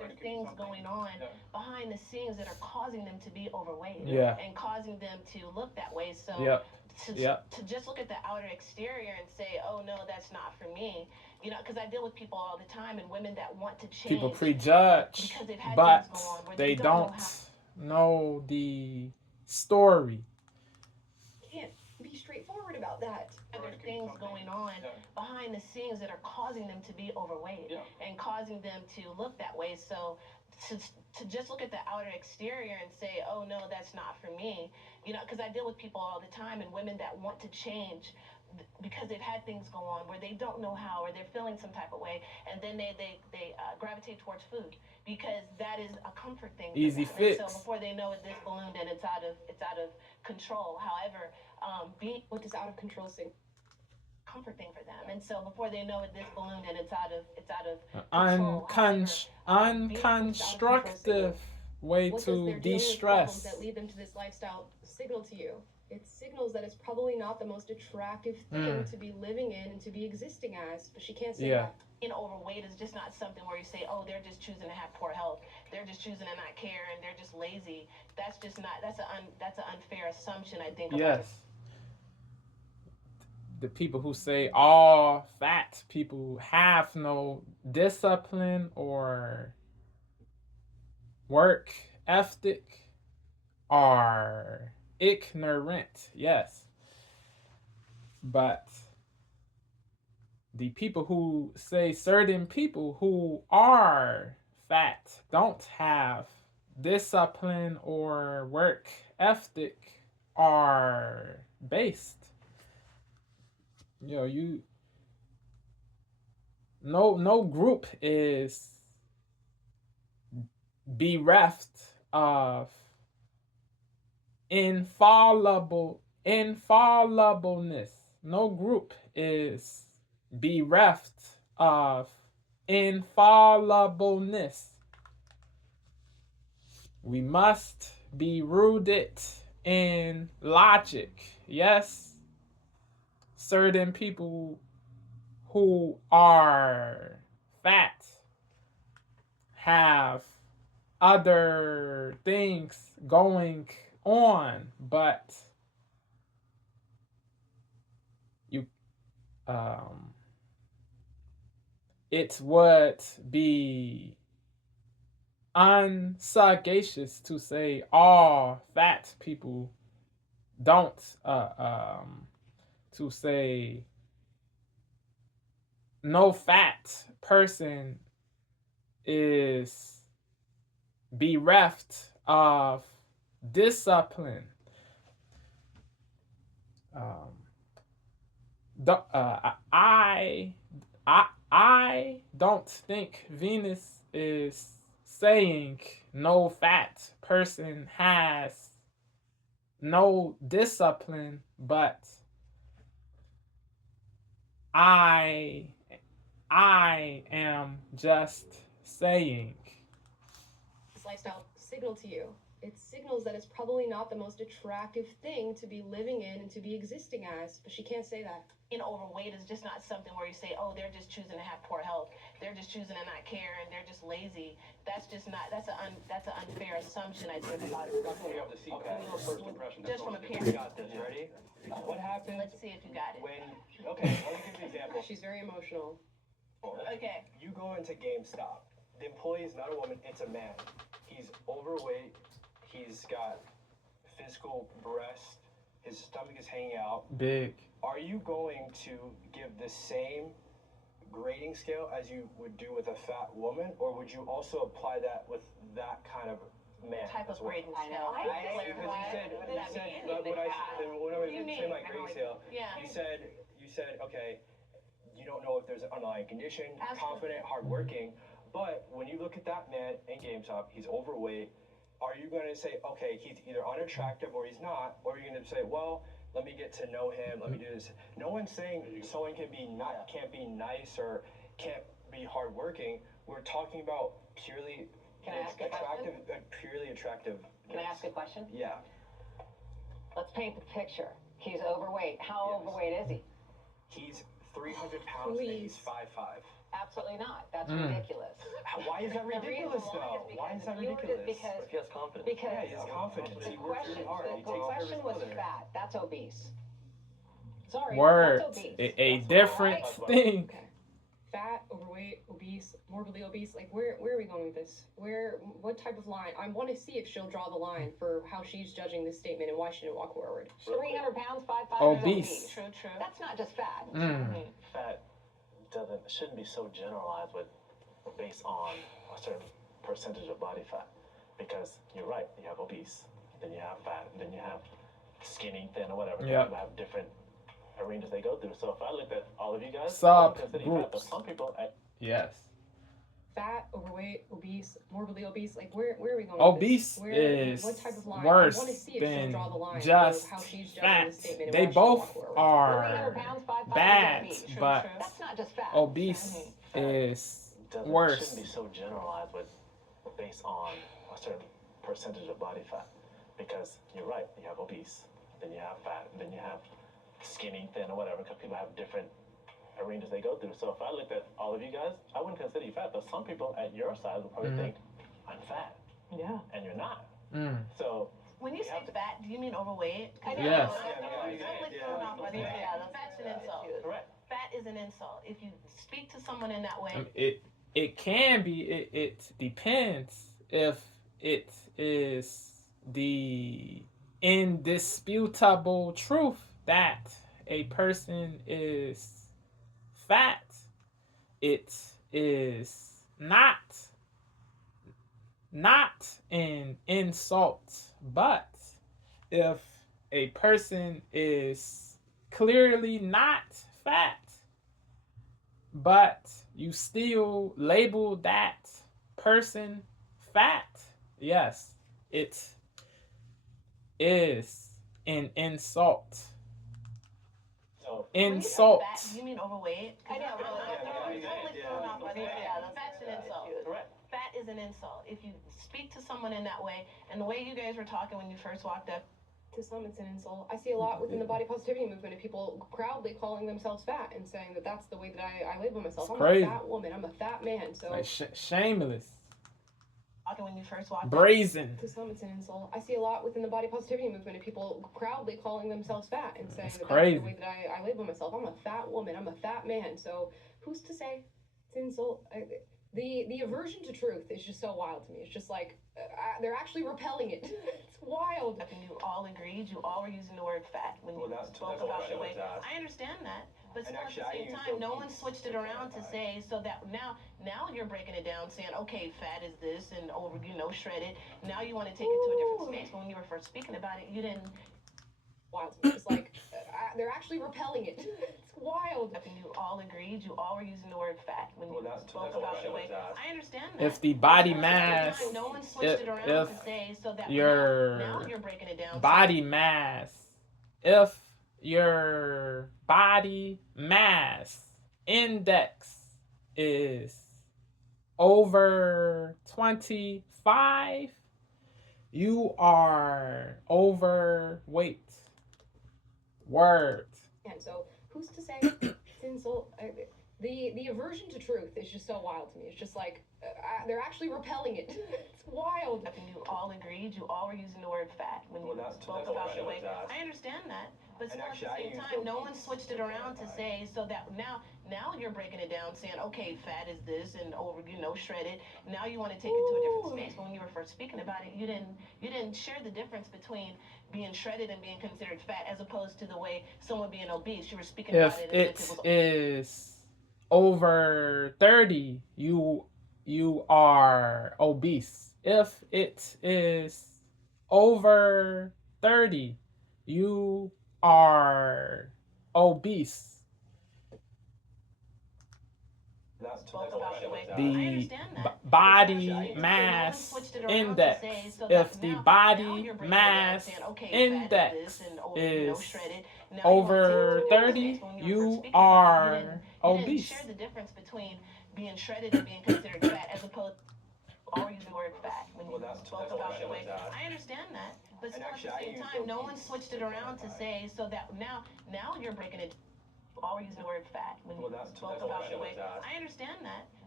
There's things going on behind the scenes that are causing them to be overweight and causing them to look that way. So to just look at the outer exterior and say, oh no, that's not for me, you know, because I deal with people all the time and women that want to change. People prejudge, but they don't know the story. Can't be straightforward about that. There's things going on behind the scenes that are causing them to be overweight and causing them to look that way. So to just look at the outer exterior and say, oh no, that's not for me, you know, because I deal with people all the time and women that want to change because they've had things go on where they don't know how, or they're feeling some type of way, and then they gravitate towards food because that is a comfort thing. Easy fix. So before they know it, this ballooned and it's out of control. However, what does out of control say? Comfort thing for them, and so before they know it, this ballooned and it's out of unconstructive way to de-stress. That lead them to this lifestyle signal to you. It signals that it's probably not the most attractive thing to be living in and to be existing as, but she can't say that. Being overweight is just not something where you say, oh, they're just choosing to have poor health, they're just choosing to not care, and they're just lazy. That's just not. That's an unfair assumption, I think. Yes. The people who say all fat people have no discipline or work ethic are ignorant. Yes. But the people who say certain people who are fat don't have discipline or work ethic are based. You know, no group is bereft of infallibleness. No group is bereft of infallibleness. We must be rooted in logic. Yes. Certain people who are fat have other things going on, but it would be unsagacious to say all fat people don't to say no fat person is bereft of discipline. I don't think Venus is saying no fat person has no discipline, but I am just saying. This lifestyle signal to you. It signals that it's probably not the most attractive thing to be living in and to be existing as, but she can't say that. Being overweight is just not something where you say, oh, they're just choosing to have poor health, they're just choosing to not care, and they're just lazy. That's just not. That's an unfair assumption, I think, about it. Just from appearance. Got this. Ready? What happens? Let's see if you got it. Okay, let me give you an example. She's very emotional. Okay. You go into GameStop. The employee is not a woman, it's a man. He's overweight. He's got physical breast. His stomach is hanging out. Big. Are you going to give the same grading scale as you would do with a fat woman, or would you also apply that with that kind of man? Type of grading scale. scale. Because when I was saying my grading scale, you said, okay, you don't know if there's an underlying condition, confident, hardworking, but when you look at that man in GameStop, he's overweight. Are you going to say, okay, he's either unattractive or he's not, or are you going to say, well, let me get to know him, let me do this. No one's saying someone can't be nice or can't be hardworking. We're talking about purely attractive. Can I ask a question? Yeah. Let's paint the picture. He's overweight. How overweight is he? He's 300 pounds and he's 5'5". Absolutely not. That's ridiculous. Why is that ridiculous, though? Why is that ridiculous? Because he has confidence. Yeah, he has confidence. He works really hard. He the takes care of his question was mother. fat. That's obese. Sorry, Word. that's obese. A different thing. Okay. Fat, overweight, obese, morbidly obese. Like, where are we going with this? What type of line? I want to see if she'll draw the line for how she's judging this statement and why she didn't walk forward. 300 pounds, 5'5" Obese. True. That's not just fat. Fat shouldn't be so generalized based on a certain percentage of body fat, because you're right. You have obese, then you have fat, then you have skinny, thin, or whatever. Yeah. People have different arenas they go through. So if I looked at all of you guys, Subgroups. Some people. Yes. Fat, overweight, obese, morbidly obese. Like, where are we going? Obese with is what type of line? worse I want to see if she'll than draw the line just for how she's judging fat. this statement and They why she didn't walk both forward. 300 are pounds, 5'5" bad, obese. but That's not just fat. obese is worse. Shouldn't be so generalized based on a certain percentage of body fat, because you're right. You have obese, then you have fat, then you have skinny, thin, or whatever. Because people have different arenas they go through. So if I looked at all of you guys, I wouldn't consider you fat, but some people at your size would probably think I'm fat. Yeah. And you're not. So when you say fat, do you mean overweight? Yes. Fat's an insult. correct. Fat is an insult. If you speak to someone in that way, It can be. It depends if it is the indisputable truth that a person is fat. It is not an insult, but if a person is clearly not fat, but you still label that person fat, yes, it is an insult. So Insult. Fat, do you mean overweight? I know. Fat's an insult. correct. Fat is an insult. If you speak to someone in that way, and the way you guys were talking when you first walked up, To some, it's an insult. I see a lot within the body positivity movement of people proudly calling themselves fat and saying that that's the way that I label myself. I'm crazy. a fat woman. I'm a fat man. So Like shameless, talking when you first walked up, brazen. to some, it's an insult. I see a lot within the body positivity movement of people proudly calling themselves fat and saying It's that crazy. that's the way that I label myself. I'm a fat woman. I'm a fat man. So who's to say it's an insult? The aversion to truth is just so wild to me. It's just like they're actually repelling it. It's wild. and you all agreed, you all were using the word fat when you spoke about the way. I understand that, but still at the same time, no one switched it around to say so that now you're breaking it down, saying okay, fat is this and over, shredded. Now you want to take it to a different space. But when you were first speaking about it, you didn't. Wild to me. It's like they're actually repelling it. It's wild. And you all agreed, you all were using the word fat when you spoke about the way. I understand that. If the body mass, no one switched it around if to say so that your now you're breaking it down. body mass, if your body mass index is over 25, you are overweight. Word. And so who's to say it's insult? The aversion to truth is just so wild to me. It's just like they're actually repelling it. It's wild. And you all agreed, you all were using the word fat when you spoke about the way. I understand that, but still at the same time, no one switched it around to say so that now you're breaking it down, saying okay, fat is this and over, shredded. Now you want to take it to a different space. But when you were first speaking about it, you didn't share the difference between being shredded and being considered fat, as opposed to the way someone being obese. You were speaking If about it. it is over 30, you are obese. If it is over 30, you are obese. The body mass index. If the body mass index is over 30, you are obese. Share the difference between being shredded and being considered fat, as opposed to always the word fat when you spoke about the way. I understand that, but still at the same time, no one switched it around to say so that now you're breaking it. Always the word fat when you spoke about the way. I understand that,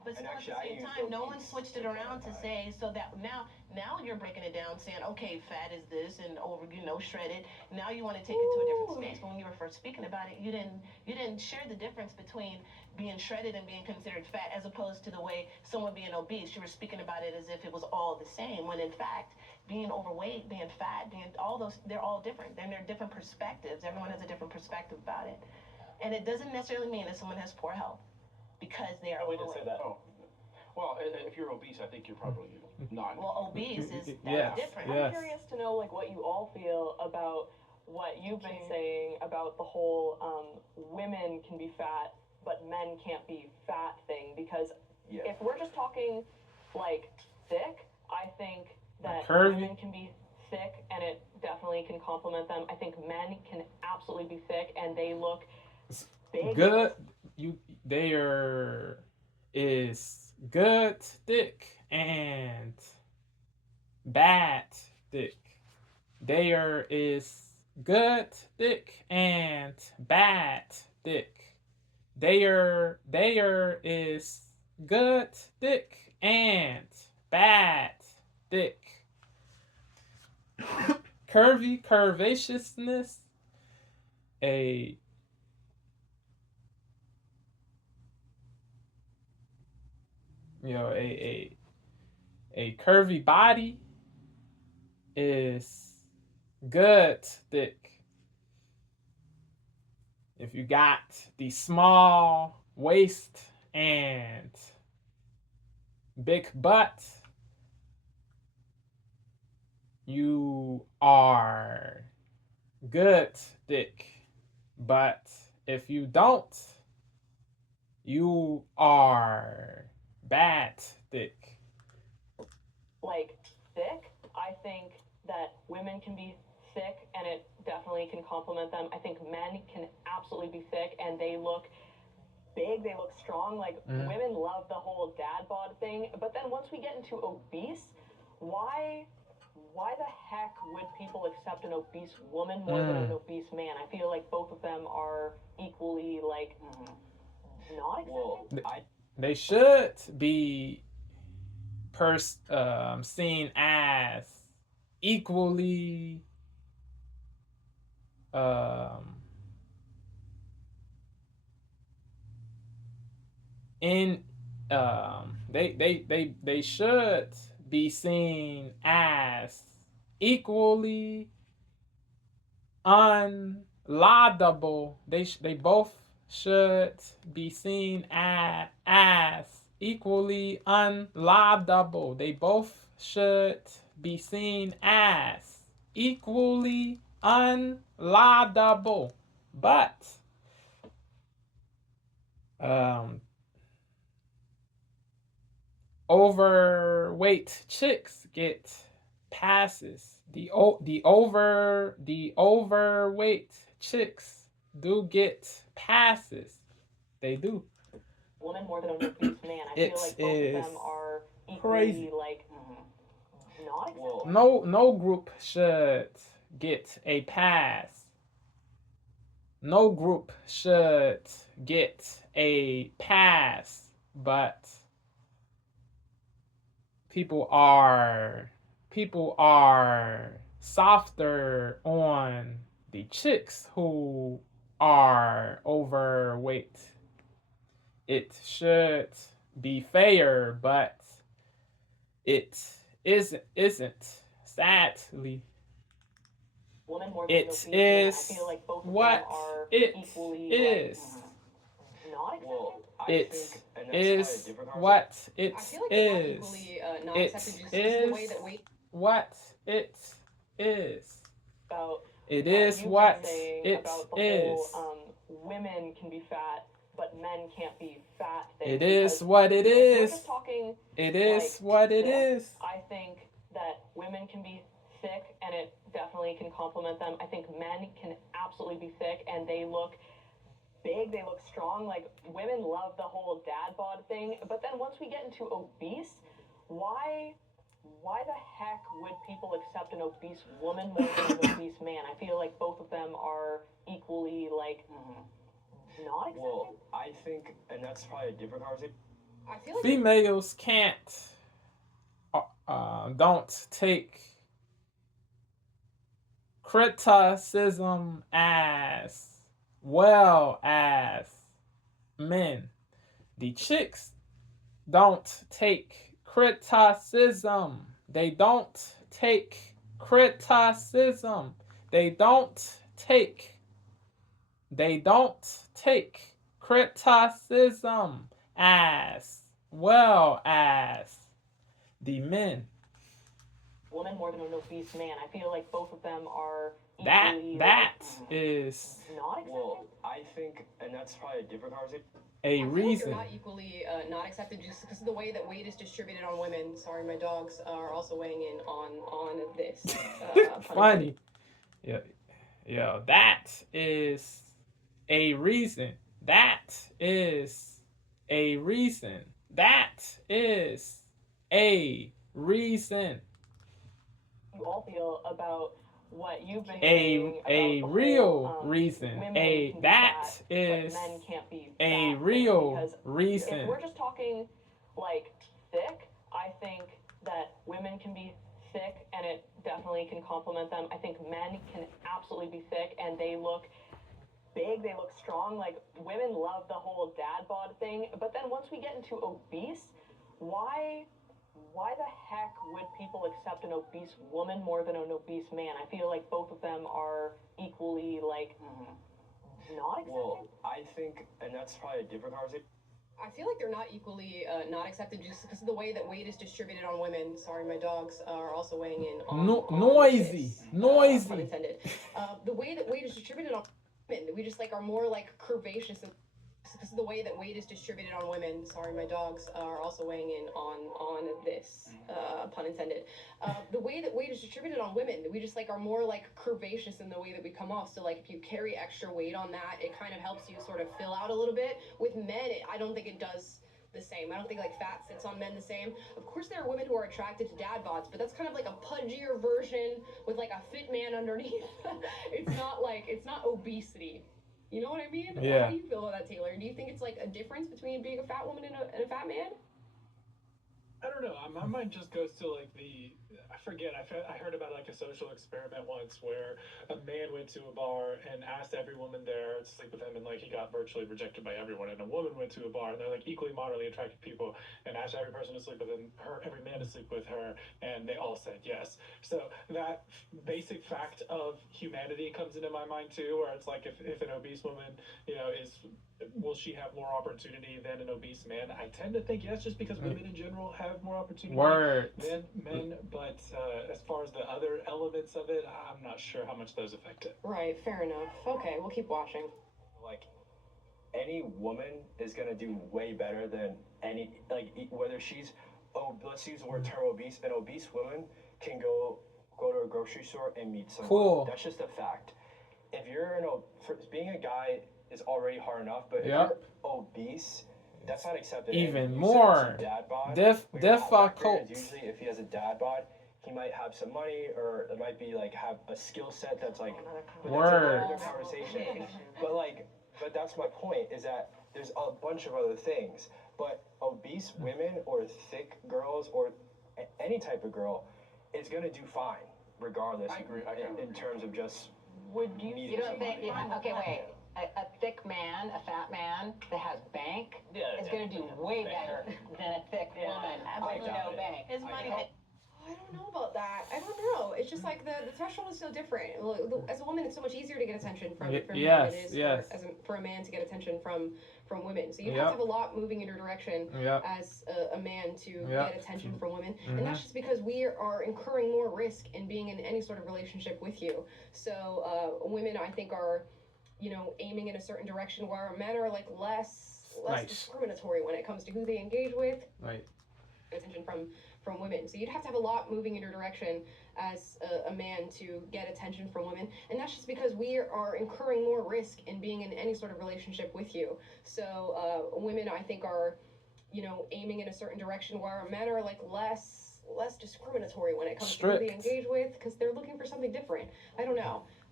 But still, at the same time, no one switched it around to say so that now you're breaking it down, saying, okay, fat is this and over, shredded. Now you want to take it to a different space. But when you were first speaking about it, you didn't share the difference between being shredded and being considered fat, as opposed to the way someone being obese. You were speaking about it as if it was all the same, when in fact, being overweight, being fat, being all those, they're all different. And they're different perspectives. Everyone has a different perspective about it. And it doesn't necessarily mean that someone has poor health because they are We overweight. didn't say that. Oh. Well, if you're obese, I think you're probably not. Well, obese is Yes, different. yes. I'm curious to know like what you all feel about what you've been saying about the whole women can be fat but men can't be fat thing, because if we're just talking like thick, I think that women can be thick and it definitely can compliment them. I think men can absolutely be thick and they look big. Good. There is good thick and bad thick. There is good thick and bad thick. There is good thick and bad thick. Curvaceousness, a curvy body is good thick. If you got the small waist and big butt, you are good thick. But if you don't, you are bad thick. Like thick, I think that women can be thick and it definitely can compliment them. I think men can absolutely be thick and they look big, they look strong. Like women love the whole dad bod thing, but then once we get into obese, why the heck would people accept an obese woman more than an obese man? I feel like both of them are equally like not accepted. They should be seen as equally they should be seen as equally unlaudable. They both should be seen as equally unlaudable. They both should be seen as equally unlaudable. But overweight chicks get passes. The overweight chicks do get passes. They do. Woman more than an obese man. I feel like both of them are equally crazy. like not accepted. No group should get a pass. No group should get a pass, but people are softer on the chicks who are overweight. It should be fair, but it isn't. Sadly, Woman more than it obese is man. I feel like both of what them are it equally is. not accepted. It is what it I feel like is. they're not equally not It accepted, just is the way that we. what it is. About It is you've what been saying it about the is. whole, women can be fat, but men can't be fat thing. It is what it If we're is. just talking It is like what it thick, is. I think that women can be thick and it definitely can compliment them. I think men can absolutely be thick and they look big, they look strong. Like women love the whole dad bod thing, but then once we get into obese, why the heck would people accept an obese woman more than an obese man? I feel like both of them are equally like not accepted. Well, I think, and that's probably a different conversation. I feel like females can't, don't take criticism as well as men. The chicks don't take criticism. They don't take criticism. They don't take criticism as well as the men. Woman more than an obese man. I feel like both of them are That equally is not accepted. Well, I think, and that's probably a different conversation. a I feel like reason. they're not equally not accepted just because of the way that weight is distributed on women. Sorry, my dogs are also weighing in on this. Funny. Yeah, that is a reason. That is a reason. That is a reason. You all feel about what you've been A saying a about the real whole, reason. women A can be that fat, is but men can't be a fat, real because reason. if we're just talking like thick, I think that women can be thick and it definitely can complement them. I think men can absolutely be thick and they look big, they look strong. Like, women love the whole dad bod thing, but then once we get into obese, why the heck would people accept an obese woman more than an obese man? I feel like both of them are equally like not accepted. Well, I think, and that's probably a different conversation. I feel like they're not equally not accepted just because of the way that weight is distributed on women. Sorry, my dogs are also weighing in on Noisy. this, Noisy. pun intended. The way that weight is distributed on women, we just like are more like curvaceous because of the way that weight is distributed on women. Sorry, my dogs are also weighing in on this, pun intended. The way that weight is distributed on women, we just like are more like curvaceous in the way that we come off. So like if you carry extra weight on that, it kind of helps you sort of fill out a little bit. With men, I don't think it does the same. I don't think like fat sits on men the same. Of course, there are women who are attracted to dad bods, but that's kind of like a pudgier version with like a fit man underneath. It's not obesity. You know what I mean? Yeah. How do you feel about that, Taylor? Do you think it's like a difference between being a fat woman and a fat man? I don't know. My mind just goes to like I forget. I heard about like a social experiment once where a man went to a bar and asked every woman there to sleep with him, and like he got virtually rejected by everyone. And a woman went to a bar and they're like equally moderately attractive people and asked every person to sleep with him, every man to sleep with her, and they all said yes. So that basic fact of humanity comes into my mind too, where it's like if an obese woman, will she have more opportunity than an obese man? I tend to think yes, just because women in general have more opportunity than men. But as far as the other elements of it, I'm not sure how much those affect it. Right, fair enough. Okay, we'll keep watching. Like, any woman is gonna do way better than whether she's, let's use the word term obese. An obese woman can go to a grocery store and meet someone. Cool. That's just a fact. If you're being a guy is already hard enough, but if Yep. you're obese, that's not accepted. Even You more said it's a dad bod. difficult. Usually, if he has a dad bod, he might have some money, or it might be like have a skill set that's like. But Word. That's another conversation. But that's my point, is that there's a bunch of other things. But obese women or thick girls or any type of girl is gonna do fine, regardless. I agree. In terms of just. Would you? You don't think? Okay, wait. A thick man, a fat man that has bank is going to do way better than a thick woman with no bank. His money. I don't know about that. I don't know. It's just like the threshold is so different. As a woman, it's so much easier to get attention from men than it is for a man to get attention from women. So you have to have a lot moving in your direction as a man to get attention from women. And that's just because we are incurring more risk in being in any sort of relationship with you. So women, I think, are aiming in a certain direction, where men are like less discriminatory when it comes to who they engage with. Right. Attention from women. So you'd have to have a lot moving in your direction as a man to get attention from women. And that's just because we are incurring more risk in being in any sort of relationship with you. So women, I think, are aiming in a certain direction, where men are like less discriminatory when it comes to who they engage with, because they're looking for something different. I don't know.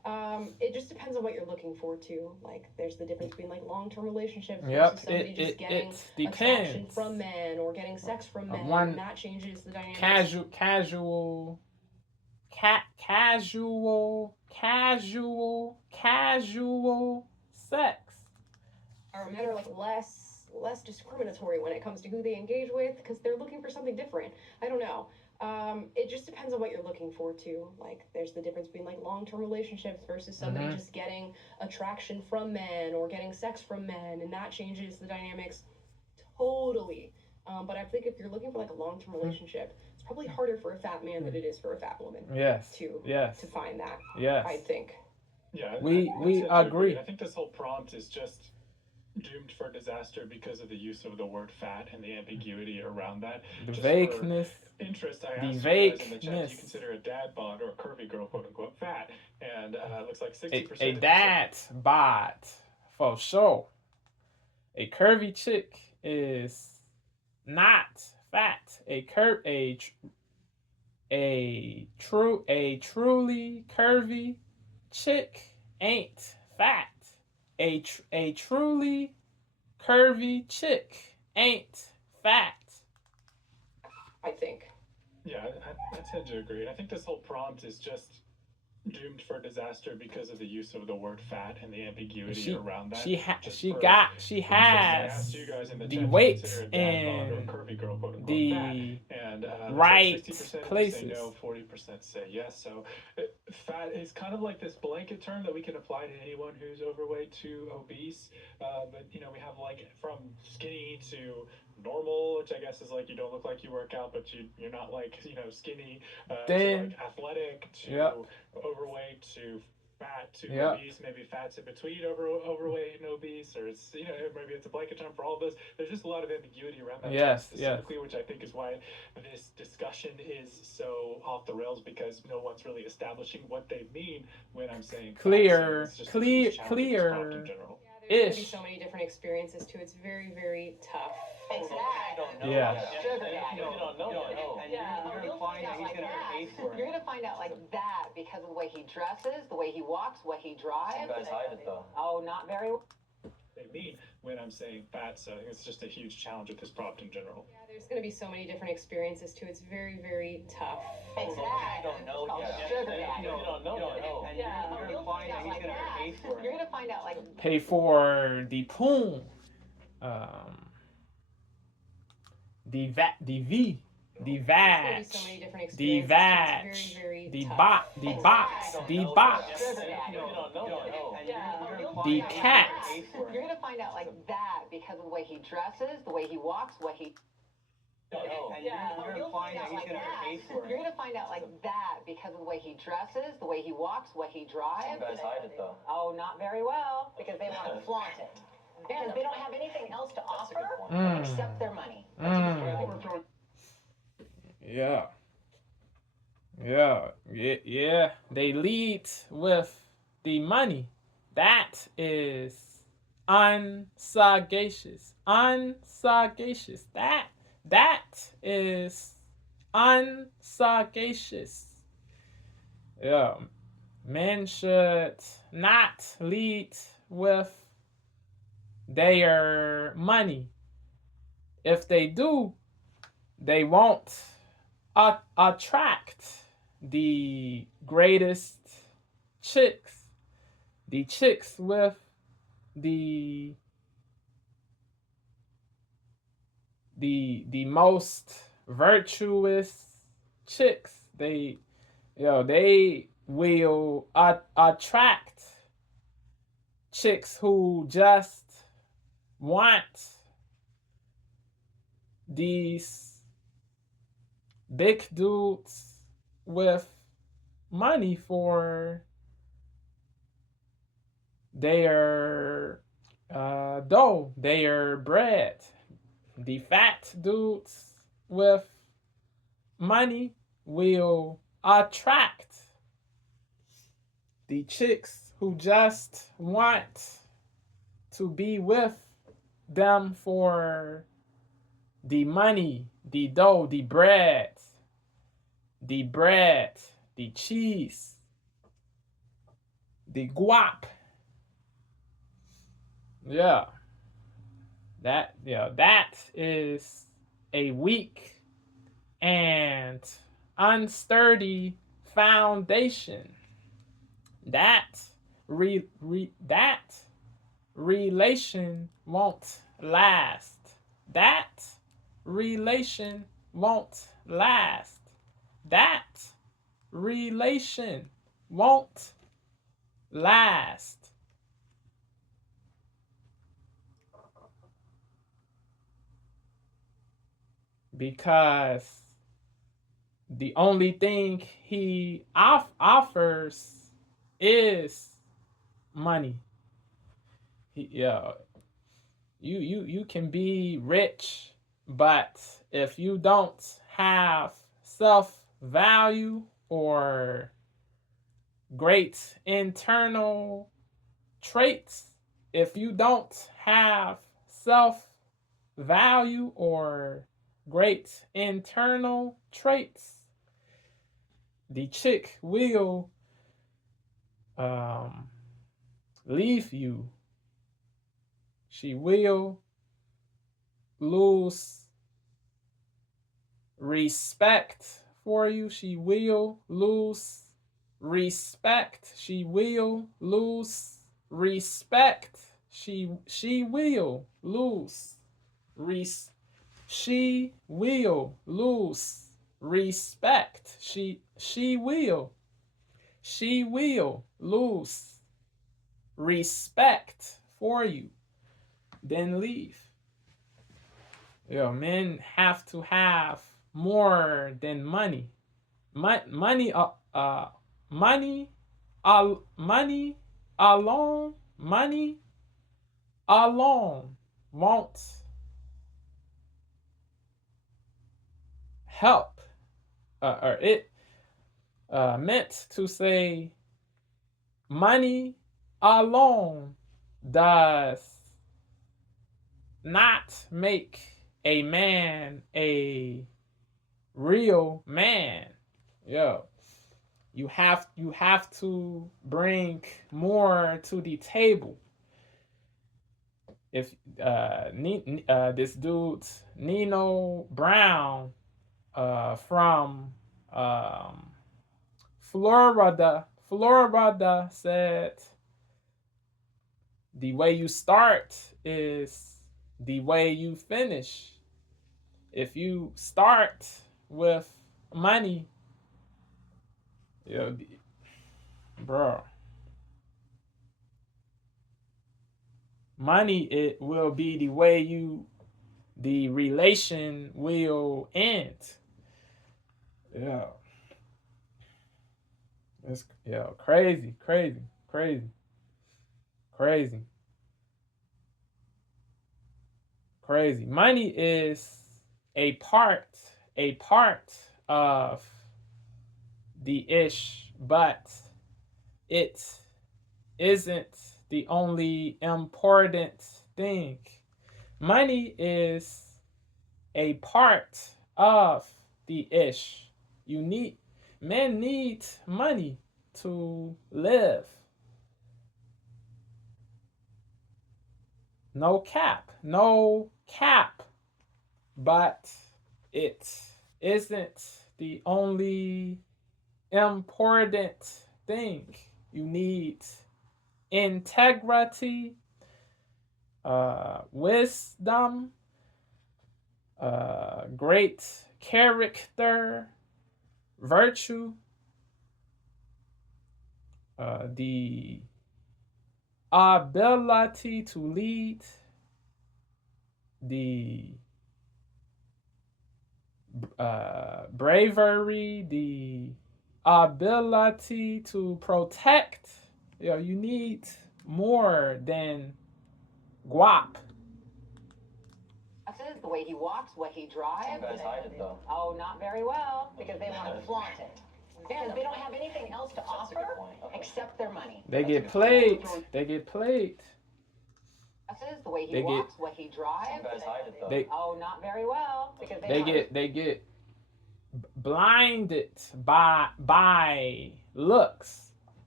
It just depends on what you're looking for too. Like, there's the difference between like long-term relationships Yep, versus somebody just getting it attraction depends. from men or getting sex from men, One and that changes the dynamics. casual sex. Or men are like less discriminatory when it comes to who they engage with because they're looking for something different. I don't know. It just depends on what you're looking for too. Like, there's the difference between like long-term relationships versus somebody just getting attraction from men or getting sex from men, and that changes the dynamics totally. But I think if you're looking for like a long-term relationship, it's probably harder for a fat man than it is for a fat woman. Yes. To find that. Yes. I think. Yeah, we agree. I think this whole prompt is just doomed for disaster because of the use of the word fat and the ambiguity around that. The Just vagueness. For interest, I asked you guys in the chat, do you consider a dad bod or a curvy girl, quote unquote, fat? And it looks like 60%. A dad bod, for sure. A curvy chick is not fat. A truly curvy chick ain't fat. A truly curvy chick ain't fat. I think. Yeah, I tend to agree. I think this whole prompt is just doomed for disaster because of the use of the word fat and the ambiguity around that. She has you guys in the weight and the right places. 60% say no, 40% say yes. So fat is kind of like this blanket term that we can apply to anyone who's overweight to obese. But we have like from skinny to normal, which I guess is like you don't look like you work out, but you're not like skinny. To like athletic to overweight to fat to obese, maybe fat's in between overweight and obese, or it's maybe it's a blanket term for all of this. There's just a lot of ambiguity around that specifically, which I think is why this discussion is so off the rails, because no one's really establishing what they mean when I'm saying clear. There's going to be so many different experiences too. It's very, very tough. Exactly. Yeah. You don't know. And you're implying that he's going to pay for it. You're going to find out like that because of the way he dresses, the way he walks, what he drives. You guys hide it though. Oh, not very well. They mean when I'm saying fat, so I think it's just a huge challenge with this prompt in general. Yeah, there's going to be so many different experiences too. It's very, very tough. Exactly. You don't know yet. You don't know. And you're implying that he's going to pay for it. You're going to find out like pay for the poon, the vat, the V, the vag, the vag, the box, the cat. You're going to find out like that because of the way he dresses, the way he walks, what he. You're implying that he's going to pay for it. You're going to find out like that because of the way he dresses, the way he walks, what he drives. You guys hide it though. Oh, not very well, because they want to flaunt it. Because they don't have anything else to offer except their money. Yeah. They lead with the money. That is unsagacious. That is unsagacious. Yeah. Men should not lead with their money. If they do, they won't attract the greatest chicks. The chicks with the most virtuous chicks. They will attract chicks who just want these big dudes with money for their dough, their bread. The fat dudes with money will attract the chicks who just want to be with them for the money, the dough, the bread, the cheese. the guap. Yeah. That is a weak and unsturdy foundation. That relation won't last. That relation won't last. That relation won't last. Because the only thing he offers is money. You can be rich, but if you don't have self-value or great internal traits, if you don't have self-value or great internal traits, the chick will leave you. She will lose respect for you. She will lose respect. She will lose respect. She will lose she will lose respect. She will lose respect for you. Then leave. Men have to have more than money. Money alone won't help. Or it meant to say money alone does not make a man a real man. You have to bring more to the table. If this dude Nino Brown from Florida said the way you start is the way you finish. If you start with money, bro, money, it will be the way the relation will end. It's crazy. Money is a part of the ish, but it isn't the only important thing. Money is a part of the ish. Men need money to live. No cap. But it isn't the only important thing. You need integrity, wisdom, great character, virtue, the ability to lead, the bravery, the ability to protect. You need more than guap. The way he walks, what he drives. You guys hide it though. Oh, not very well, because they want to flaunt it. Because they don't have anything else to offer except their money. They get played. The way he walks, what he drives. You guys hide it though. Oh, not very well, because they get blinded by looks.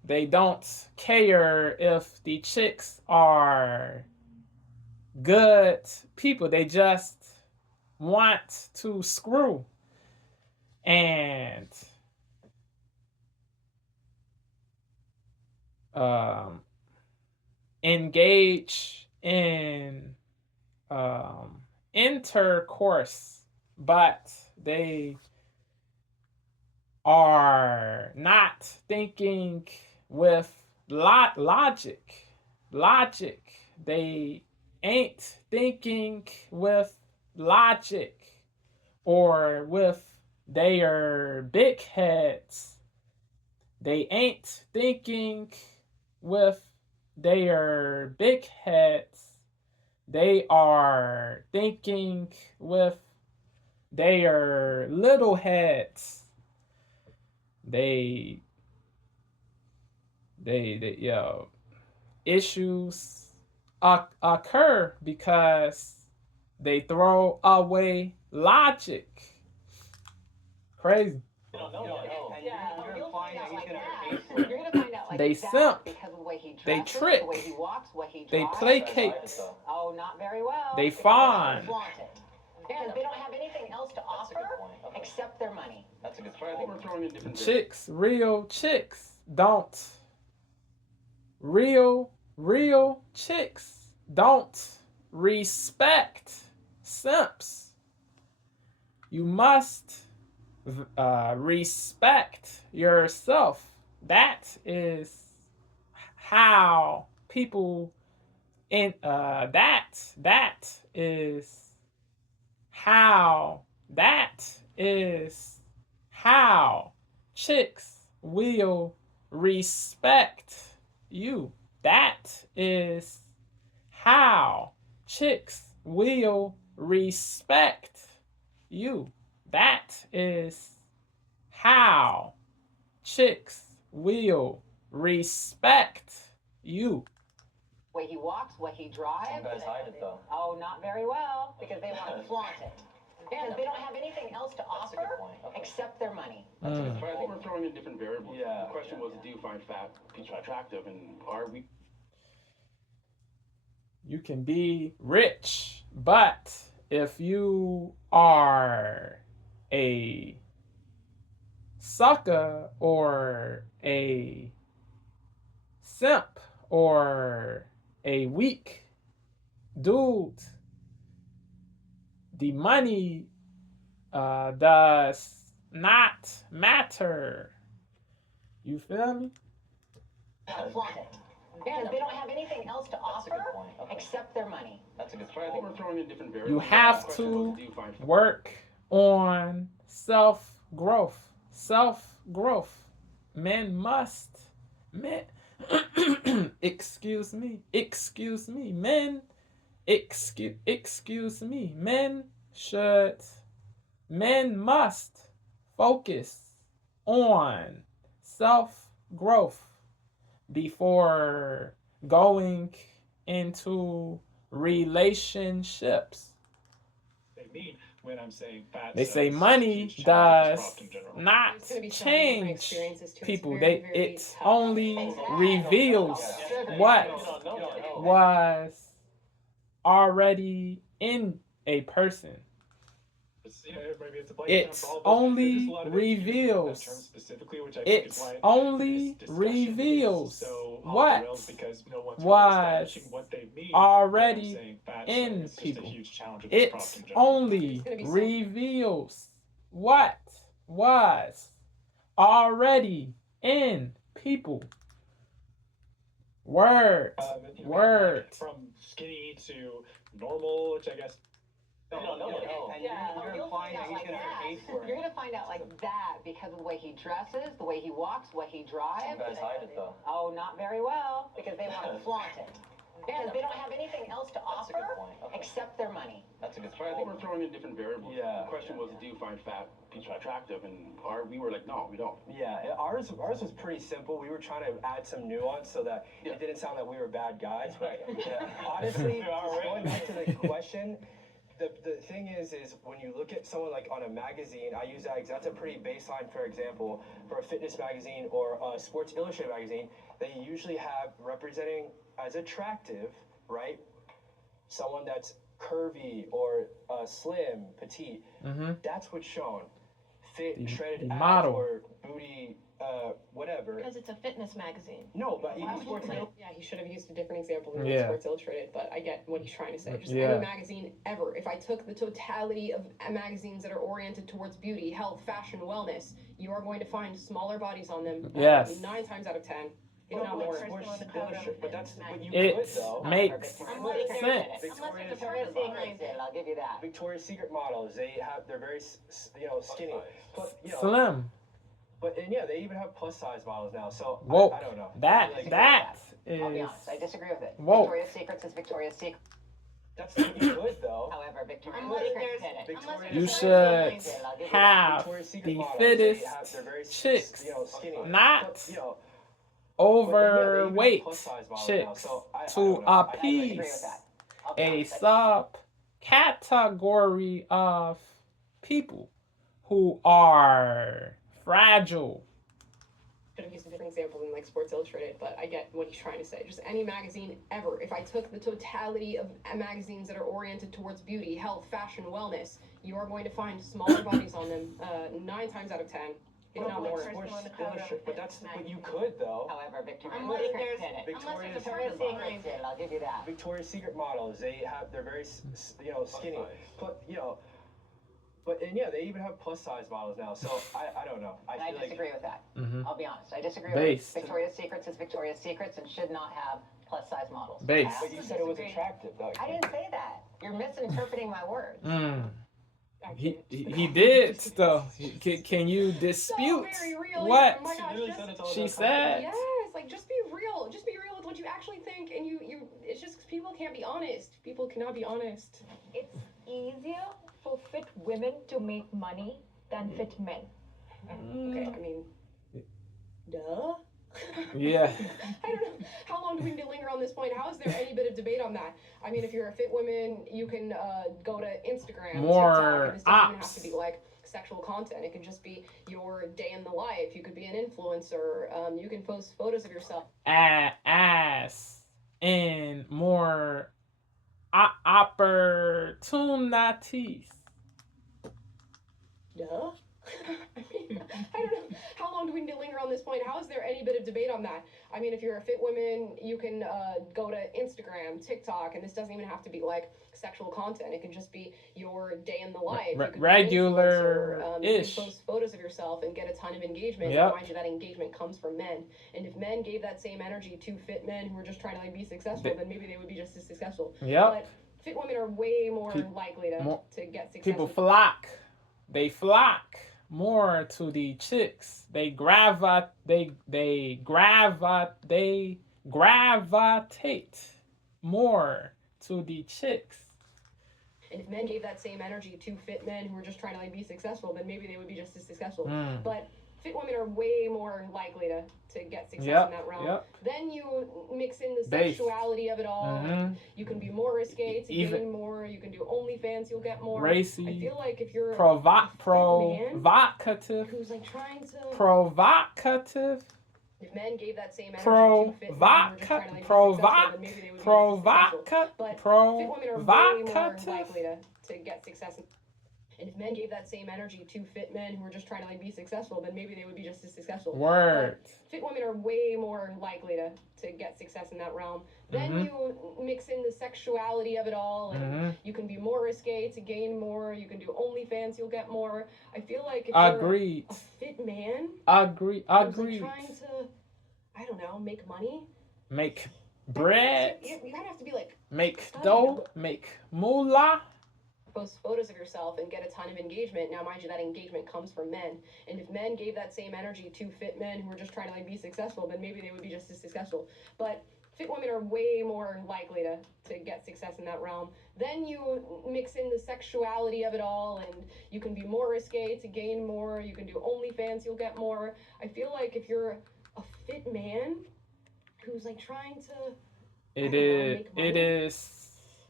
They don't care if the chicks are good people. They just want to screw and engage in intercourse, but they are not thinking with logic. They ain't thinking with logic or with their big heads. They ain't thinking with their big heads. They are thinking with their little heads. Issues occur because they throw away logic. Crazy. You're gonna find out like They that simp. because of the way he dresses, They trick. the way he walks, the way he drives. They placate. Oh, not very well. They because fawn. They flaunt it. Because they don't have anything else to offer except their money. That's a good point. I think we're throwing in different Chicks, real chicks don't. Real chicks don't respect simps. You must respect yourself. That is how people that is how chicks will respect you. That is how chicks will respect you. That is how chicks will respect you. The way he walks, the way he drives. Some guys hide it though. Oh, not very well, because they want to flaunt it. Because they don't have anything else to offer except their money. That's a good point. I think we're throwing in different variables. Yeah. The question was, do you find fat people attractive, and are we? You can be rich, but if you are a sucker or a simp or a weak dude, the money does not matter. You feel me? Flaunt it. Because they don't have anything else to offer except their money. That's a good point. I think we're throwing in different variables. You have to work on self-growth. Men must. Excuse me. Men must focus on self-growth before going into relationships. They mean when I'm saying fat. They say money does not change people. It only reveals what was already in a person. It only reveals. It only reveals what was already in people. It only reveals what was already in people. Word. From skinny to normal, which I guess. You're gonna find out like that because of the way he dresses, the way he walks, the way he drives. Some guys hide it though. Oh, not very well, because they want to flaunt it. Because they don't have anything else to offer except their money. That's a good point. I think we're throwing in different variables. Yeah. The question was, do you find fat people attractive, and we were like, no, we don't. Yeah, ours was pretty simple. We were trying to add some nuance so that it didn't sound like we were bad guys. But honestly, going back to the question, the thing is when you look at someone like on a magazine, I use that because that's a pretty baseline, for example, for a fitness magazine or a Sports Illustrated magazine, they usually have representing as attractive, right? Someone that's curvy or slim, petite. That's what's shown. Fit, shredded abs model. or booty, whatever. Because it's a fitness magazine. No, but even Sports Yeah, he should have used a different example than Sports Illustrated, but I get what he's trying to say. Just any magazine ever. If I took the totality of magazines that are oriented towards beauty, health, fashion, wellness, you are going to find smaller bodies on them. 9 times out of 10. If not more. But that's what you It could, though. makes sense. Victoria's Secret did, I'll give you that. Victoria's Secret models, they're very, skinny. But, Slim. But and yeah, they even have plus size models now. So Whoa, I don't know. that I'll be is. honest, I disagree with it. Whoa. Victoria's Secret is Victoria's Secret. That's what you could, though. However, Victoria's Unless Secret there's- did it. unless You there's should Victoria's have Victoria's Secret the models, fittest they're very, chicks, skinny. not But, overweight plus size models now. chicks, So I to don't know. I disagree with appease that. I'll be a honest. subcategory of people who are fragile. Should have used a different example than like Sports Illustrated, but I get what he's trying to say. Just any magazine ever. If I took the totality of magazines that are oriented towards beauty, health, fashion, wellness, you are going to find smaller bodies on them 9 times out of 10. If not more. But that's what you could, though. However, Victoria's Unless Secret there's- did it. unless there's a Victoria's person Secret did, I'll give you that. Victoria's Secret models, they're very, skinny. But But and yeah, they even have plus size models now. So I don't know. I feel disagree with that. I'll be honest. I disagree Based. with Victoria's Secrets is Victoria's Secrets and should not have plus size models. Based. But you said it was attractive, though. I didn't say that. You're misinterpreting my words. He did though. Can you dispute what Oh my gosh, she said? Yes, like just be real. Just be real with what you actually think, and you. It's just people can't be honest. People cannot be honest. It's easier for fit women to make money than fit men. Okay, I mean, duh. Yeah. I don't know. How long do we need to linger on this point? How is there any bit of debate on that? I mean, if you're a fit woman, you can go to Instagram, More TikTok, and this doesn't even have ops. to be like sexual content. It can just be your day in the life. You could be an influencer. You can post photos of yourself. Ass and more opportunities. Duh. I mean, I don't know. How long do we need to linger on this point? How is there any bit of debate on that? I mean, if you're a fit woman, you can go to Instagram, TikTok, and this doesn't even have to be like sexual content. It can just be your day in the life. You could be an influencer. You Regular-ish. can post photos of yourself and get a ton of engagement. Yep. Mind you, that engagement comes from men. And if men gave that same energy to fit men who are just trying to like be successful, then maybe they would be just as successful. Yep. But fit women are way more likely to get success. People flock. They flock more to the chicks. They gravitate more to the chicks. And if men gave that same energy to fit men who are just trying to like be successful, then maybe they would be just as successful. But fit women are way more likely to get success in that realm. Then you mix in the sexuality of it all. And you can be more risque to gain more. You can do OnlyFans, you'll get more. Racy. I feel like if you're provocative. who's like trying to Provocative. if men gave that same energy to fit men who are just trying to like be successful, then maybe they would be just as successful. But fit women are way more likely to get success. And if men gave that same energy to fit men who are just trying to like be successful, then maybe they would be just as successful. Word. But fit women are way more likely to get success in that realm. Then you mix in the sexuality of it all, and you can be more risque to gain more. You can do OnlyFans, you'll get more. I feel like if you're a fit man, Agreed. who's like trying to, I don't know, make money, make bread, you kind of have to be like make dough, make moolah. post photos of yourself and get a ton of engagement. Now, mind you, that engagement comes from men. And if men gave that same energy to fit men who are just trying to like be successful, then maybe they would be just as successful. But fit women are way more likely to get success in that realm. Then you mix in the sexuality of it all, and you can be more risque to gain more. You can do OnlyFans, you'll get more. I feel like if you're a fit man who's like trying to It is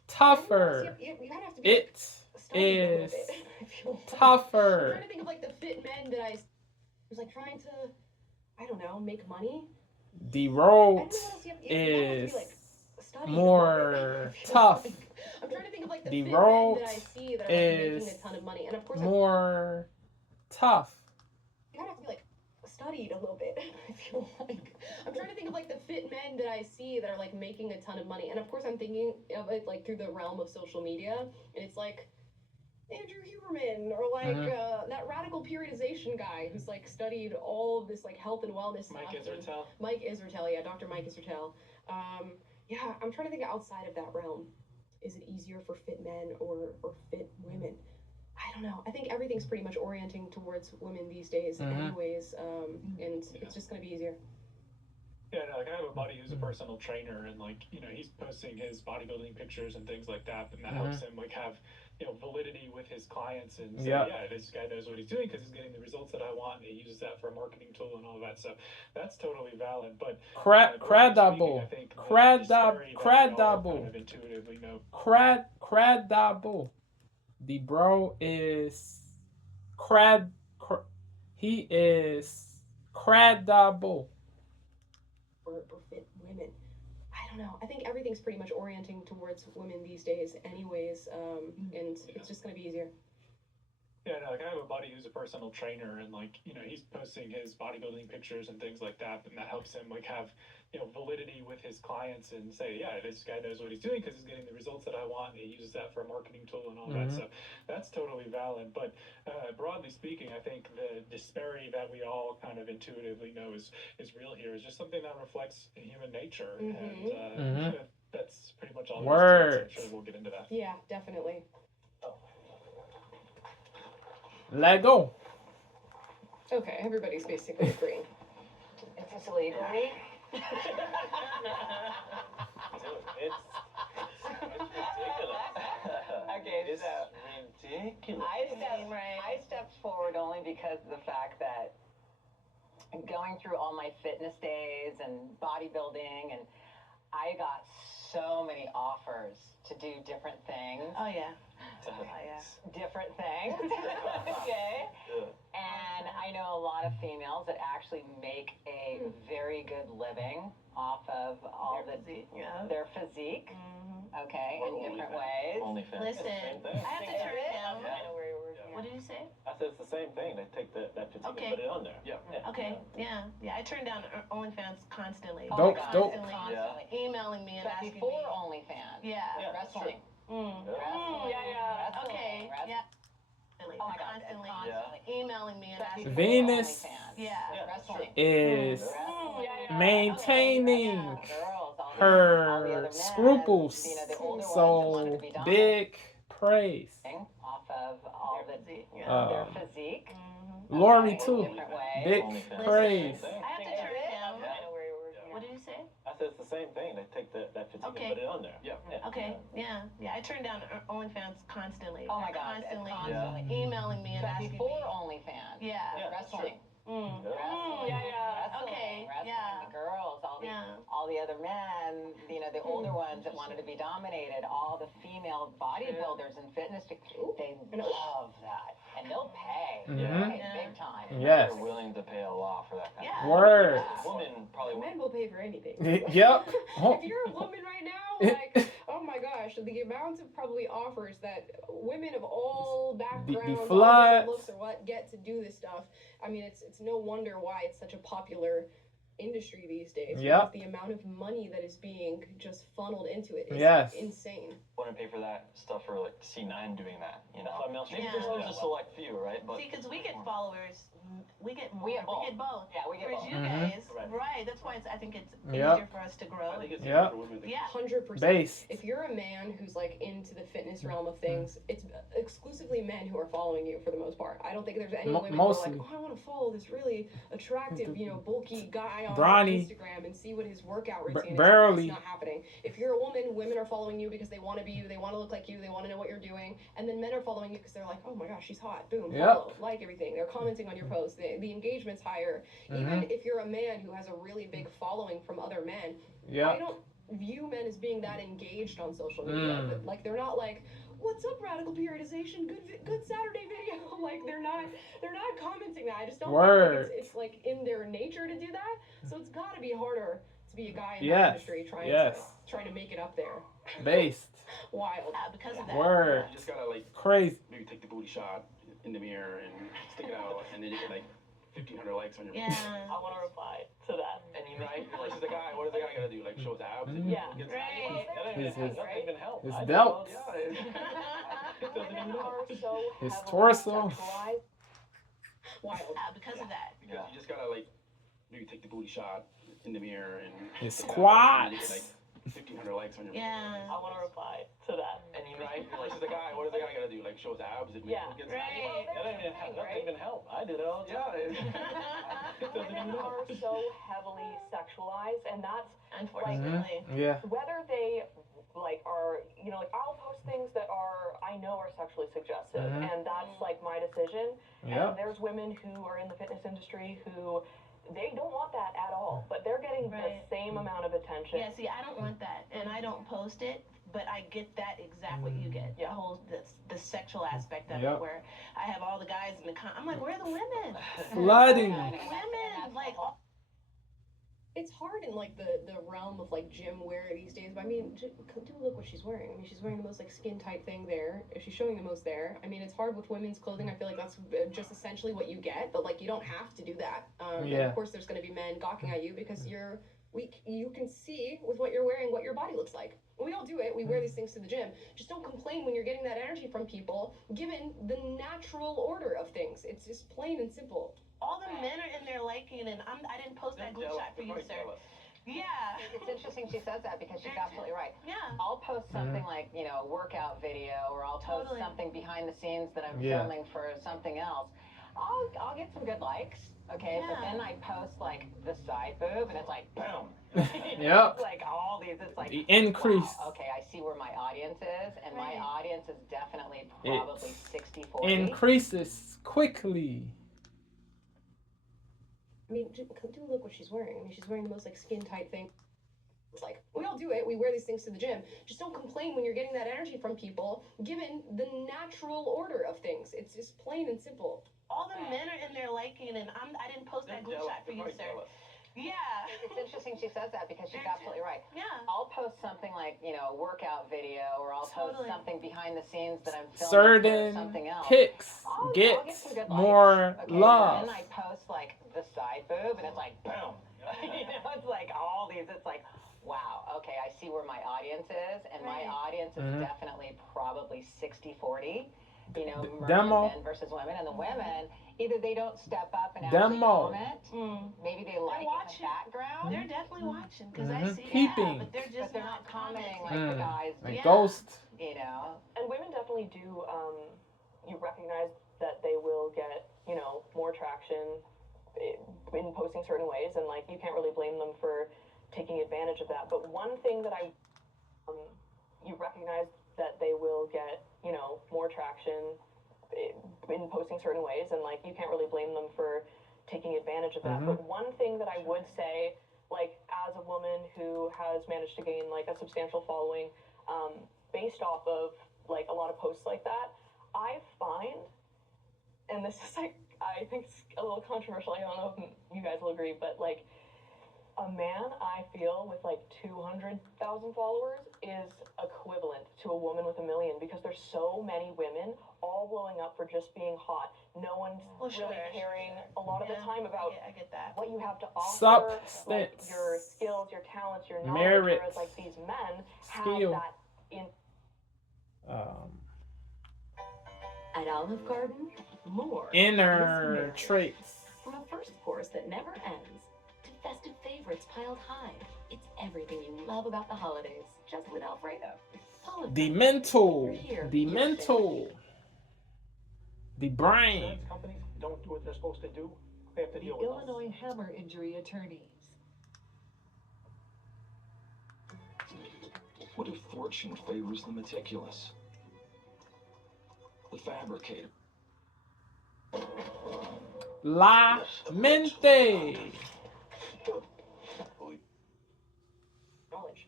tougher. You kind of have to be It studied a little is bit, I feel like. I'm tougher. trying to think of like the fit men that I was like trying to, I don't know, make money. The I road don't know what else you have to be is like studied a more little bit, I feel tough. like. I'm trying to think of like the The fit road men that I see that are like making is a ton of money, and of course more tough. you kind of have to be like studied a little bit, I feel like. I'm trying to think of like the fit men that I see that are like making a ton of money, and of course I'm thinking of it like through the realm of social media, and it's like Andrew Huberman or like that radical periodization guy who's like studied all of this like health and wellness stuff. Mike Israetel, yeah, Dr. Mike Israetel. Yeah, I'm trying to think outside of that realm. Is it easier for fit men or fit women? I don't know. I think everything's pretty much orienting towards women these days, anyways, and it's just gonna be easier. Yeah, no, like I have a buddy who's a personal trainer, and like he's posting his bodybuilding pictures and things like that, and that helps him like have validity with his clients and say, yeah, this guy knows what he's doing because he's getting the results that I want, and he uses that for a marketing tool and all that stuff. That's totally valid, but credible, intuitively know. Credible. The bro is he is credible. Or fit women. I don't know. I think everything's pretty much orienting towards women these days, anyways, and it's just gonna be easier. Yeah, no, like I have a buddy who's a personal trainer, and like he's posting his bodybuilding pictures and things like that, and that helps him like have validity with his clients and say, yeah, this guy knows what he's doing because he's getting the results that I want, and he uses that for a marketing tool and all that stuff. That's totally valid, but broadly speaking, I think the disparity that we all kind of intuitively know is real here is just something that reflects human nature, and that's pretty much all there is to it, so I'm sure we'll get into that. Yeah, definitely. Let go. Okay, everybody's basically agreeing. Is this legally? Dude, it's ridiculous. Okay, it's so ridiculous. I stepped forward only because of the fact that going through all my fitness days and bodybuilding, and I got so many offers to do different things. Oh yeah. Different things. Okay. Yeah. And I know a lot of females that actually make a very good living off of all their physique. Okay, in different ways. OnlyFans. Listen, I have to turn it down. Yeah. What did you say? I said it's the same thing. They take that physique and put it on there. Yeah. Okay. Yeah. I turn down OnlyFans constantly. Dope. Constantly. Emailing me and asking me. Before OnlyFans. Yeah. Wrestling. Wrestling. Yeah. Okay. Yeah. Oh my God. Constantly Emailing me and asking me. Venus Wrestling. is maintaining her scruples. So big praise. Off of all their physique. Lori too. Big praise. I have to turn it down. What did you say? I said it's the same thing. They take that physique and put it on there. Yeah. Okay. Yeah. I turn down OnlyFans constantly. Oh my God. Constantly emailing me and asking me. Before OnlyFans. Yeah. Wrestling. Wrestling. Okay. The girls, all the other men, the older ones that wanted to be dominated, all the female bodybuilders and fitness, they love that. And they'll pay. Big time. Yes. They're willing to pay a lot for that kind of Word. Women probably Men will pay for anything. Yep. If you're a woman right now, like, oh my gosh, the amount of probably offers that women of all backgrounds, all looks or what, get to do this stuff. I mean, it's no wonder why it's such a popular industry these days. Yep. The amount of money that is being just funneled into it is insane. Wouldn't pay for that stuff for like C9 doing that, Maybe there's a select few, right? But see, because we get followers, we get more. We get both. Yeah, we get both. For you guys, right? That's why I think it's easier for us to grow. I think it's easier for women. Yeah, 100%. Base. If you're a man who's like into the fitness realm of things, it's exclusively men who are following you for the most part. I don't think there's any women who are like, oh, I want to follow this really attractive, bulky guy on Instagram and see what his workout routine is. It's not happening. If you're a woman, women are following you because they want to be you, they want to look like you, they want to know what you're doing, and then men are following you because they're like, oh my gosh, she's hot. Boom, follow, like everything. They're commenting on your posts. The engagement's higher. Even if you're a man who has a really big following from other men, view men as being that engaged on social media. That, like, they're not like, what's up, radical periodization? Good Saturday video. Like, they're not commenting that. I just don't think it's like in their nature to do that. So it's got to be harder to be a guy in that industry trying to make it up there. Based. Wild. Because of that. You just gotta like crazy. Maybe take the booty shot in the mirror and stick it out, and then you get like 1,500 likes on your. Yeah. I want to reply to that. And you right, you're like, she's a guy. What is the guy gonna do? Like show his abs? Yeah. Right. That doesn't even help. His delts. Women are so His heavily torso. sexualized. Wild. Because of that. Because you just gotta like maybe take the booty shot in the mirror and His stick it out, and then you squats. get, like 1,500 likes on your. Yeah. I want to reply to that. And you right, you're like, she's a guy. What is the guy gonna do? Like show his abs? Yeah. Right. That doesn't even help. I do it all the time. Women are so heavily sexualized, and that's Unfortunately. Yeah. whether they like are, you know, like I'll post things that I know are sexually suggestive, and that's like my decision. And there's women who are in the fitness industry who they don't want that at all, but they're getting the same amount of attention. Yeah, see, I don't want that, and I don't post it, but I get that exact what you get. The whole the sexual aspect of it, where I have all the guys in the I'm like, where are the women? Flooding. Women, like. It's hard in like the realm of like gym wear these days. But I mean, do look what she's wearing. I mean, she's wearing the most like skin tight thing there. She's showing the most there. I mean, it's hard with women's clothing. I feel like that's just essentially what you get. But like, you don't have to do that. And of course, there's going to be men gawking at you because you're weak. You can see with what you're wearing what your body looks like. We all do it. We wear these things to the gym. Just don't complain when you're getting that energy from people, given the natural order of things. It's just plain and simple. All the men are in there liking, and I didn't post that glute shot for you, sir. Yeah. It's interesting she says that because she's absolutely right. Yeah. I'll post something like, you know, workout video, or I'll post something behind the scenes that I'm filming for something else. I'll get some good likes, okay? But then I post like the side boob, and it's like boom. It's like all these. It's like the increase. Wow, okay, I see where my audience is, and my audience is definitely probably 60-40. Increases quickly. I mean, do look what she's wearing. I mean, she's wearing the most like skin tight thing. It's like, we all do it. We wear these things to the gym. Just don't complain when you're getting that energy from people, given the natural order of things. It's just plain and simple. All the men are in there liking, and I didn't post that glute shot for you, sir. Yeah. It's interesting she says that because she's absolutely right. Yeah. I'll post something like, you know, workout video, or I'll post something behind the scenes that I'm filming for something else. Pics get more love. And then I post like the side boob, and it's like boom. You know, it's like all these. It's like, wow, okay, I see where my audience is, and my audience is definitely probably 60-40. You know, men versus women, and the women, either they don't step up and actually comment, maybe they like in the background. They're definitely watching because I see but they're not commenting like the guys do. Like ghost. You know, and women definitely do. You recognize that they will get, you know, more traction in posting certain ways, and like you can't really blame them for taking advantage of that. But one thing that you recognize that they will get, you know, more traction in posting certain ways, and like you can't really blame them for taking advantage of that. But one thing that I would say, like as a woman who has managed to gain like a substantial following based off of like a lot of posts like that, I find, and this is like, I think it's a little controversial, I don't know if you guys will agree, but like a man, I feel, with like 200,000 followers is equivalent to a woman with 1 million, because there's so many women all blowing up for just being hot. No one's really caring a lot of the time about I get that. what you have to offer, like Substance. your skills, your talents, your knowledge. Merit. Whereas like these men have Skill. that in. At Olive Garden, more Inner traits. From a first course that never ends to festive favorites piled high. It's everything you love about the holidays, just with Alfredo. The mental. The mental. The brain. Insurance companies don't do what they're supposed to do. They have to deal with us. Illinois Hammer Injury Attorneys. What if fortune favors the meticulous? The fabricator. La mente. Knowledge.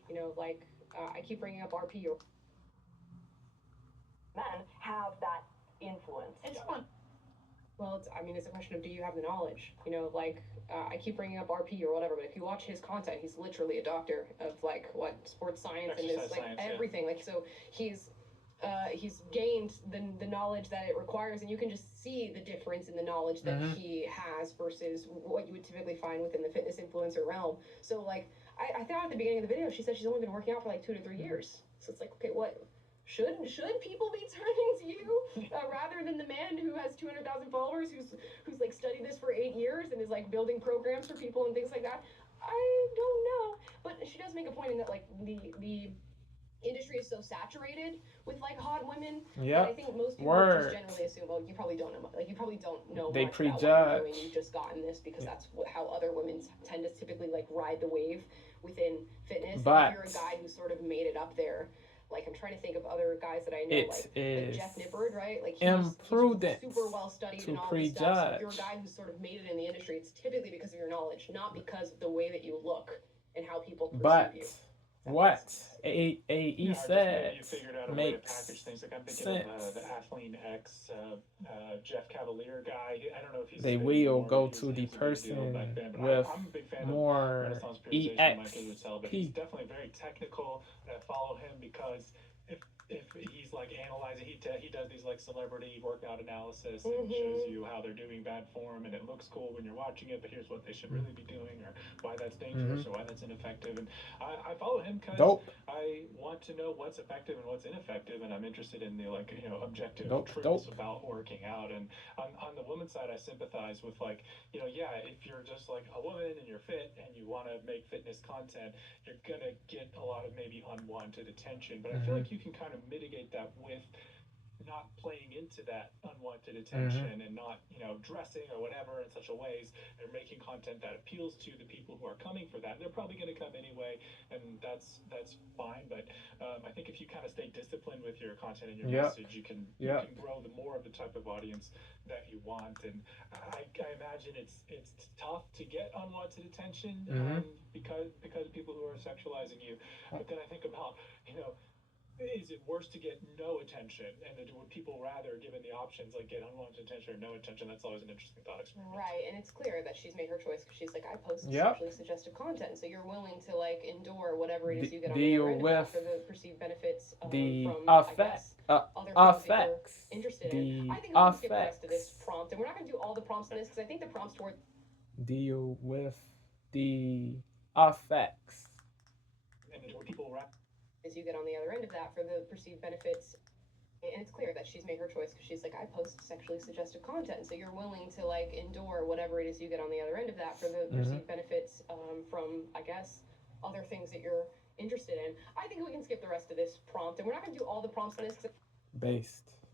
You know, like I keep bringing up RP or Men have that influence. It's fun. well, it's a question of do you have the knowledge? You know, like I keep bringing up RP or whatever, but if you watch his content, he's literally a doctor of like what sports science and this like science, everything. Like so he's gained the knowledge that it requires, and you can just see the difference in the knowledge that he has versus what you would typically find within the fitness influencer realm. So like I thought at the beginning of the video she said she's only been working out for like 2 to 3 years. So it's like, okay, what should people be turning to you rather than the man who has 200,000 followers who's like studied this for 8 years and is like building programs for people and things like that? I don't know, but she does make a point in that like the industry is so saturated with like hot women. Yeah. I think most people just generally assume, oh, you probably don't know, like you probably don't know they much prejudge. about what you're doing. You've just gotten this because that's how other women tend to typically like ride the wave within fitness. But if you're a guy who sort of made it up there, like I'm trying to think of other guys that I know, like Jeff Nippard, right? Like he's super well studied and all this stuff. So if you're a guy who's sort of made it in the industry, it's typically because of your knowledge, not because of the way that you look and how people perceive you. What AE said you figured out a way to package things. Like I'm thinking of the Athlean X Jeff Cavalier guy. I don't know if he's they will go to the person with more EXP. But he's definitely very technical. I follow him because if he's like analyzing, he does these like celebrity workout analysis and shows you how they're doing bad form, and it looks cool when you're watching it, but here's what they should really be doing, or why that's dangerous, or why that's ineffective. And I follow him because I want to know what's effective and what's ineffective, and I'm interested in the like objective truths about working out. And on the woman's side, I sympathize with like if you're just like a woman and you're fit and you want to make fitness content, you're gonna get a lot of maybe unwanted attention. But I feel like you can kind of mitigate that with not playing into that unwanted attention and not dressing or whatever in such a ways. They're making content that appeals to the people who are coming for that. They're probably going to come anyway, and that's fine. But I think if you kind of stay disciplined with your content and your message, you can grow the more of the type of audience that you want. And I imagine it's tough to get unwanted attention because of people who are sexualizing you. But then I think about is it worse to get no attention? And would people rather, given the options, like get unwanted attention or no attention? That's always an interesting thought experiment. Right, and it's clear that she's made her choice because she's like, I post sexually suggestive content, so you're willing to like endure whatever it is you get on the other end of that for the perceived benefits from effects. other things that you're interested in. I think we'll skip the rest of this prompt, and we're not going to do all the prompts in this because I think the prompts toward deal with the effects. And would people as you get on the other end of that for the perceived benefits. And it's clear that she's made her choice because she's like, I post sexually suggestive content, so you're willing to like endure whatever it is you get on the other end of that for the perceived benefits from, I guess, other things that you're interested in. I think we can skip the rest of this prompt, and we're not going to do all the prompts in this. Based.